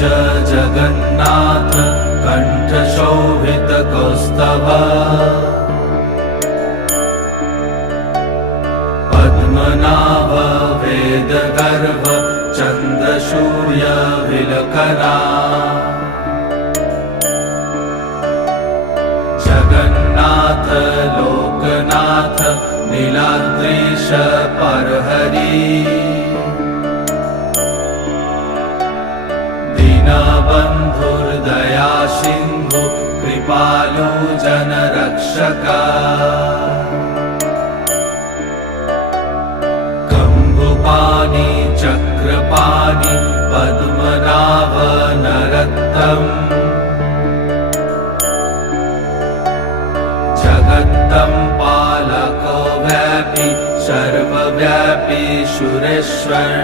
जगन्नाथ कण्ठशोभितकौस्तभ पद्मनाभ वेदगर्भ चन्द्रसूर्यविलकरा जगन्नाथ लोकनाथ नीलाद्रीश परहरि दीनबन्धुर्दया सिन्धु कृपालु जनरक्षक कम्बुपाणि चक्रपाणि पद्मनाभ नरोत्तम जगत्तं पालको व्यापी सर्वव्यापी सुरेश्वर।